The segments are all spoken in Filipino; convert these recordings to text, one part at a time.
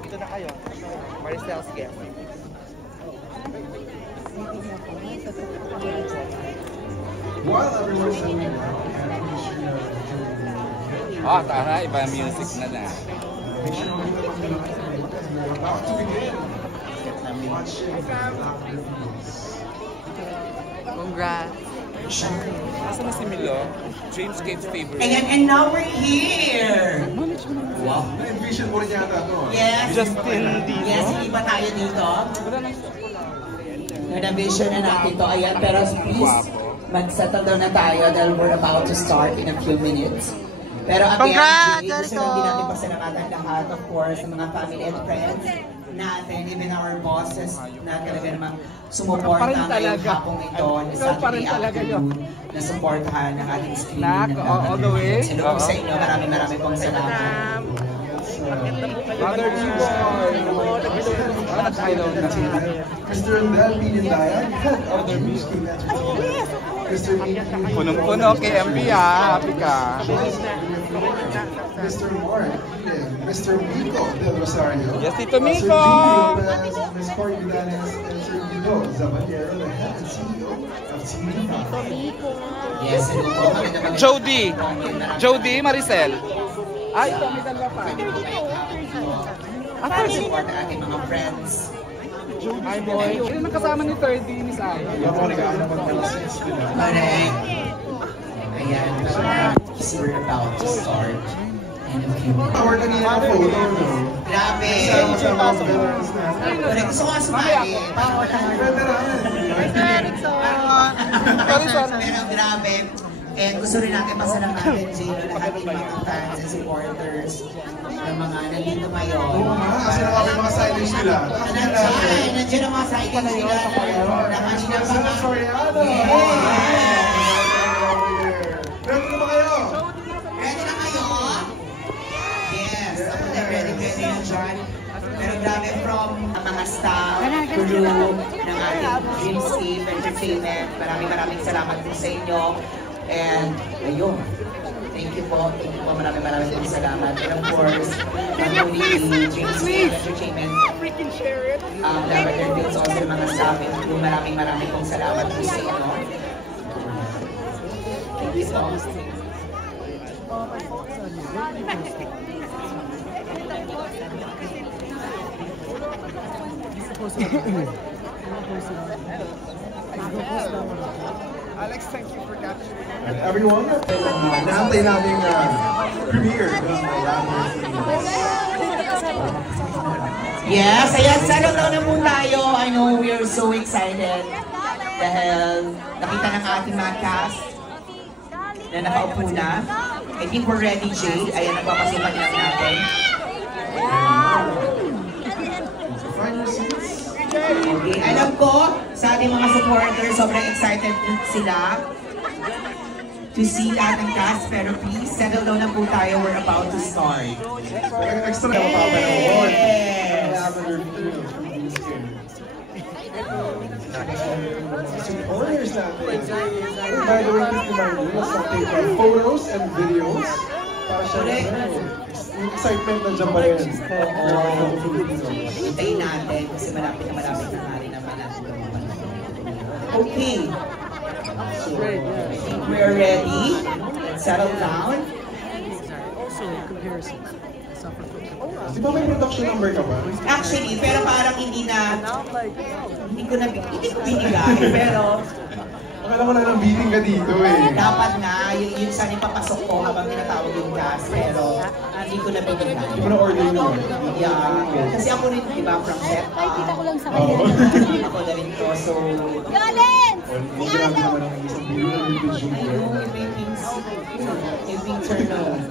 Ito na kayo. Maricel's gift. While everyone's doing that, oh, tara, iba music na na. We're about to begin. Congrats. Asa na si Milo? James Kate's favorite. And now we're here. Wow. Na-envision mo rin yata ito. Yes. Justin Dino. Yes, hindi ba tayo dito? Na-vision na natin to. Ayan, pero please, mag-settle down na tayo dahil we're about to start in a few minutes. Pero again, gusto lang din natin pasalamatan lahat, of course, sa mga family and friends natin, even our bosses na talaga namang sumuporta ngayong hapong ito na Saturday afternoon na supportahan ng ating screening ng all the way. Hello po sa inyo, maraming pong salamat. Mother Keyboard! Mr. Del Pinindaya, head of the music entertainment. Mr. Punong-puno kay MB happy ka. Mr. Mark, Mr. Miko Del Rosario. Yes, Tito Miko! Sir Gigi Lopez, Ms. Cory Vidanes, and Sir Guido Zaballero, the head and CEO of TV5. Yes, hello po. Jody Maricel. Ay, ito, may dalawa pa. Para support ang ating mga friends. Hi, boy. Yung nakasama ni 30 ni Sai. Correct. Ayan. So we're about to start. And a few more. Our kanina na photo, no? Grabe. Correct. Gusto ko nga sumali. Pero grabe. And gusto rin natin pasalamatan, Jay, lahat ng mga fans and supporters ng mga nandito ngayon. Oo nga, kasi nakapit mga sightings nila. Nandiyan ang mga sightings nila. Nakanina pa nga. Ready na ba kayo? Ready na kayo? Yes, ako na ready na dyan. Pero grabe from mga staff, crew ng ating Dreamscape Entertainment. Maraming salamat po sa inyo. And ayun, thank you po, maraming pong salamat. And of course, not only the Dreamscape Entertainment, Lavender Fields, also mga staff and crew, maraming pong salamat po sa inyo. Thank you so much. Alex, thank you for capturing. And everyone, naantay namin premiere ng Lavender Fields. Yes, ayan, settle down na po tayo. I know we are so excited dahil nakita ng ating mga cast na nakaupo na. I think we're ready, Jay. Ayan, nagpapasukan lang natin. Find your seats. Okay, alam ko, sa ating mga supporters, sobrang excited sila to see lahat ng cast, pero please, settle down na po tayo. We're about to start. Extra na mapapa ng award. Lavender Fields from Dreamscape. Supporters natin. By the way, please remind us na take photos and videos para siya yung excitement na dyan pa rin. Hintayin natin kasi malapit na nga rin naman natin. Okay. So, I think we're ready. Let's settle down. Also, comparisons. Di ba may production number ka ba? Actually, pero parang hindi ko binigay, pero Akala ko na ng meeting ka dito eh. dapat nga, yun sana ipapasok ko habang tinatawag yung cast, pero hindi ko na binigay. Hindi mo na order yun. Yeah, kasi ako rin, di ba, from set. Kita ko lang sa Oo. Ako na rin to, so... Galens! Hindi grabe naman ang isang billion ng vision ko. If we turn on.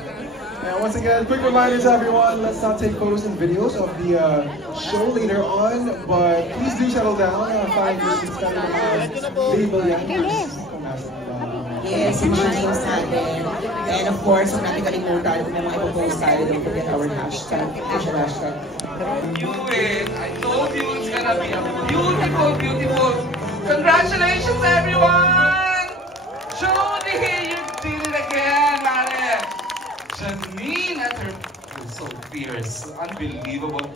And once again, quick reminders everyone, let's not take photos and videos of the show later on, but please do settle down, find your seats down label yan. Yes, yung mga names natin. And of course, huwag natin kalimutan kung may mga ipopost tayo, don't forget our hashtag, official hashtag. I told you it's gonna be a beautiful, beautiful. Congratulations everyone! Show! Janine at her, so fierce, unbelievable.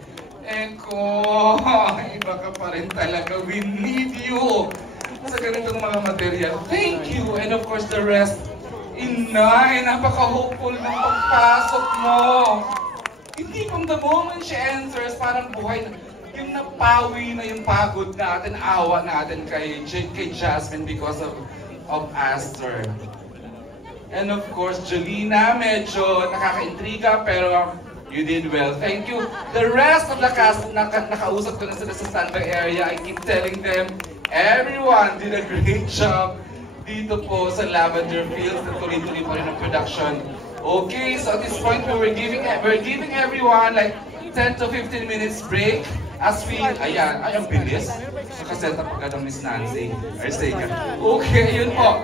Eko, iba ka pa rin talaga. We need you sa ganitong mga material. Thank you. And of course, the rest. Inay, napaka-hopeful ng pagpasok mo. Hindi from the moment she enters, parang buhay na. Yung napawi na yung pagod natin, awa natin kay Jasmine because of Aster. And of course, Jolina, medyo nakaka-intriga pero you did well. Thank you. The rest of the cast, nakausap ko na sila sa standby area. I keep telling them, everyone did a great job dito po sa Lavender Fields. Tuloy-tuloy pa rin ang production. Okay, so at this point, we're giving everyone like 10 to 15 minutes break. As we, ayan, ay ang bilis. Nakaset up agad ang Miss Nancy. Arcega. Okay, yun po.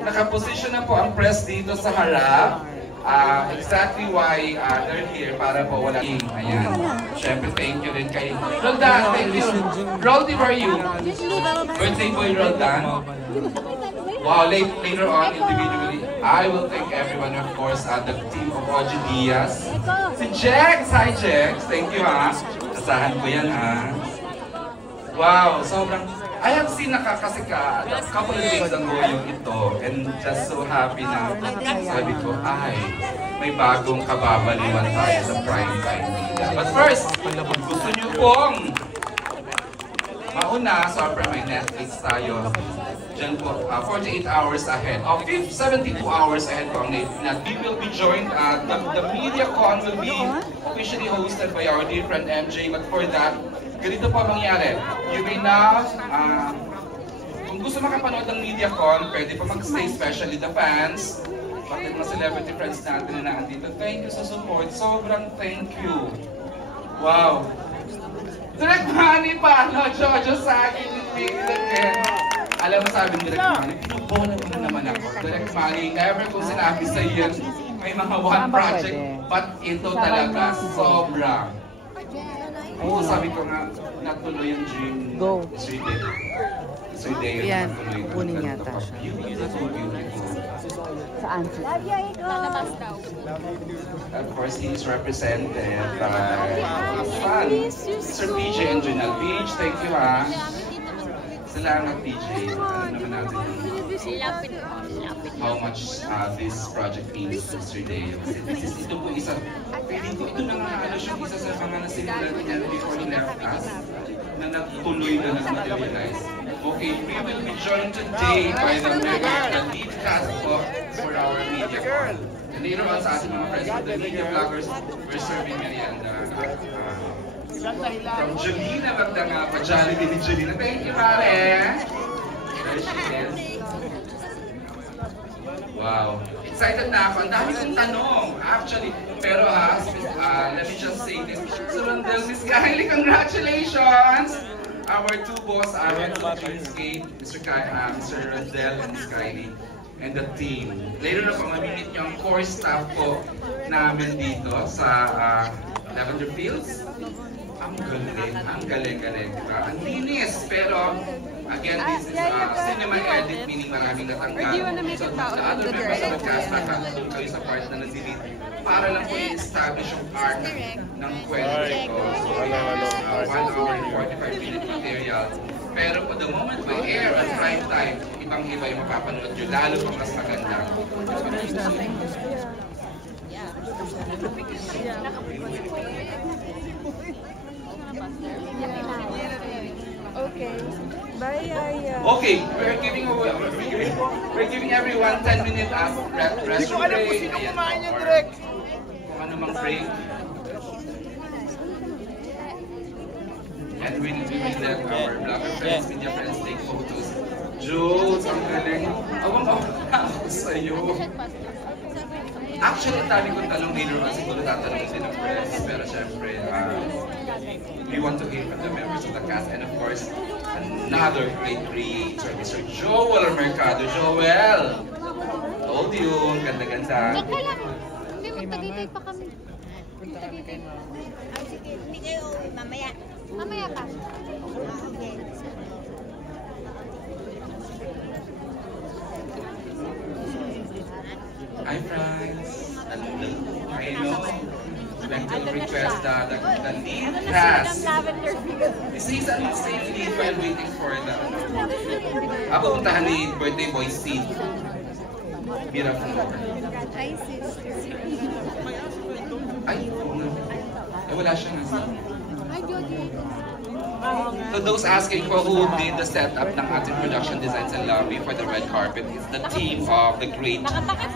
Nakaposition na po ang press dito sa harap. Exactly why they're here para po wala king. Ayan. Siyempre, thank you rin kay Roldan. Thank you. Roldy, where are you? Birthday boy Roldan. Wow, later on individually, I will thank everyone, of course, the team of Oji Diaz. Si Jex! Hi, Jex! Thank you, ha? Asahan ko yan, ha? Wow, sobrang... I have seen a couple of days ago yung ito, and just so happy na sabi ko, ay, may bagong kababaliwan tayo sa primetime media. But first, kung gusto nyo pong mauna, sobrang may Netflix tayo. Diyan po, 48 hours ahead. 72 hours ahead po ang Netflix. We will be joined, the MediaCon will be officially hosted by our dear friend MJ, but for that, ganito po mangyari. You may now, kung gusto makapanood ng MediaCon, pwede pa mag-stay, especially the fans. Bakit mga celebrity friends natin na nandito. Thank you sa support. Sobrang thank you. Wow. Direct money pa, no? Jojo sa akin, again. Alam mo sabi ng Direct Money, pinubola mo na naman ako. Direct Money, never kung sinabi sa iyo, may mga one project, but ito talaga, sobra. Oo, sabi ko nga, natuloy yung dream. Go. Sir Dale. Yan, kukunin yata siya. Beautiful, beautiful. Saan? Of course, he's represented by his son, Mr. PJ and Junal. PJ, thank you, ha. Salamat, PJ. Alam naman natin how much this project means to Mr. Dale. Ito po isa, ito na nga halos yung isa sa mga nasimulan niya before he left us, na nagtuloy na nag-materialize. Okay, we will be joined today by the lead cast po for our MediaCon. And later on sa ating mga friends with the media vloggers, we're serving merienda. From Jolina Magdanga, pa-Jollibee ni Jolina. Thank you, pare! There she is. Wow. Excited na ako. Ang dami kong tanong, actually. Pero let me just say this. So, Rondel, Miss Kylie, congratulations! Our two boss, our Dreamscape, Mr. Rondel and Miss Kylie, and the team. Later na po, mamimit nyo ang core staff po namin dito sa Lavender Fields. Ang galing. Diba? Ang linis, pero again, this is cinema edit, meaning maraming natanggal. So the other members of the cast, nakatulong kayo sa part na nag-delete para lang po i-establish yung arc ng kwento ito. So, 1 hour and 45-minute material. Pero po, the moment we air at prime time, ibang-iba yung mapapanood nyo, lalo pa mas maganda. Okay. Bye, Okay, we're giving everyone 10 minutes rest break. Kung ano mang break. And we let our blogger friends, media friends take photos. Jules, ang galing. Awang-awang ako sa'yo. Actually, dami kong tanong later on, siguro tatanong din ng press. Pero syempre, we want to hear from the members of the cast and of course, another great creator, Mr. Joel Mercado. Joel! Told you, ganda-ganda. Teka lang. Hindi, magtagitay pa kami. Magtagitay pa. Sige, hindi kayo uwi. Mamaya. Mamaya pa. Okay. Hi, friends. I know. Like to request the lead cast. He's not staying lead while waiting for the pupuntahan ni birthday boy Sid. Beautiful. Hi, sister. Ay, wala siya nga. Hi, Jody. So those asking for who did the setup ng ating production designs and lobby for the red carpet is the team of the great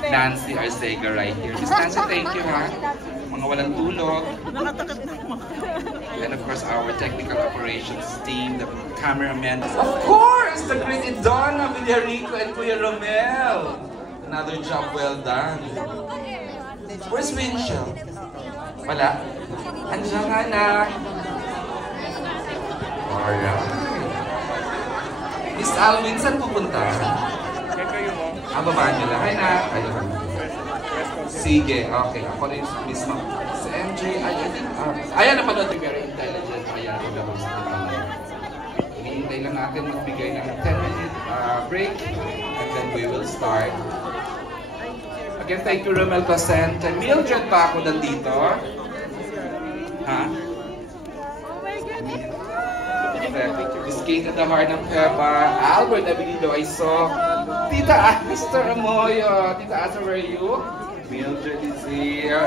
Nancy Arcega right here. Miss Nancy, thank you ha. Mga walang tulog. And of course our technical operations team, the cameramen. Of course, the great Donna Villarico and Kuya Romel. Another job well done. Where's Winchell? Wala? Andiyan nga na. Miss Alwin, saan pupunta? Babaan nila. Hi na. Ayun. Sige, okay. Ako rin mismo. Si MJ, I think, ayan napanood yung very intelligent. Ayan, hinihintay lang natin magbigay ng 10-minute break and then we will start. Again, thank you Romel Cosente. Mildred pa ako nandito. Ha? Escape at the Heart ng Peppa, Albert Abilido, I saw Tita Astor Amoyo. Tita Astor, where are you? Mildred is here.